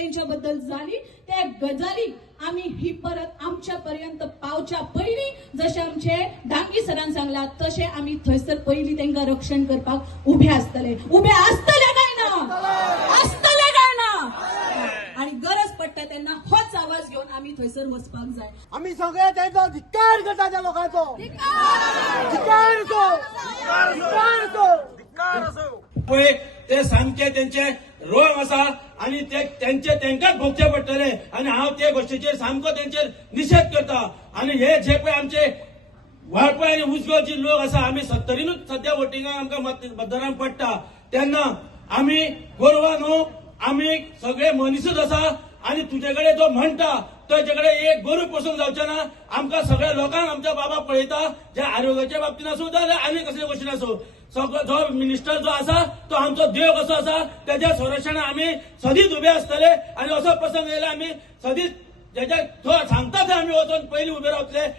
त्यांच्या बद्दल झाली त्या गजाली आम्ही ही परत आमच्या पर्यंत पावच्या पहिली जसे आमचे डांगी सरांनी सांगला तसे आम्ही थंयसर पहिली त्यांना रक्षण करपाक उभे असतले काय ना आणि गरज पडटा त्यांना होच आवाज घेऊन आम्ही थंयसर वचपाक जाय आम्ही सगळे त्यांचा धिक्कार करता त्या लोकांचो पळय ते सामके त्यांचे रोग आसा आणि ते त्यांचे तेंकाच भोगचे पडटले आणि हांव ते गोष्टीचेर सामको त्यांचेर निषेध करता आणि हे जे पळय आमचे वाळपय आणि उसगांवचे लोक आसा आम्ही 70नीच सध्या वोटिंगाक आमकां मतदारांक पडटा तेन्ना आम्ही गोरवां न्हू आम्ही सगळे मनीसच आसा आणि तुजे कडेन जो म्हणटा तुजे कडेन एक गोरू पसून जावचें ना आमकां सगळ्या लोकांक आमच्या बाबा पळयता जे आरोग्याच्या बाबतीन आसूं जाल्यार आनी कसले गोश्टीन आसूं सगळो जो मिनिस्टर जो आसा तो आमचो देव कसो आसा त्याच्या संरक्षणाक आम्ही सदीच उभे आसतले आणि असो प्रसंग येयल्यार आम्ही सदीच जेच्या जो सांगता थंय आम्ही वचून पयलीं उभे रावतले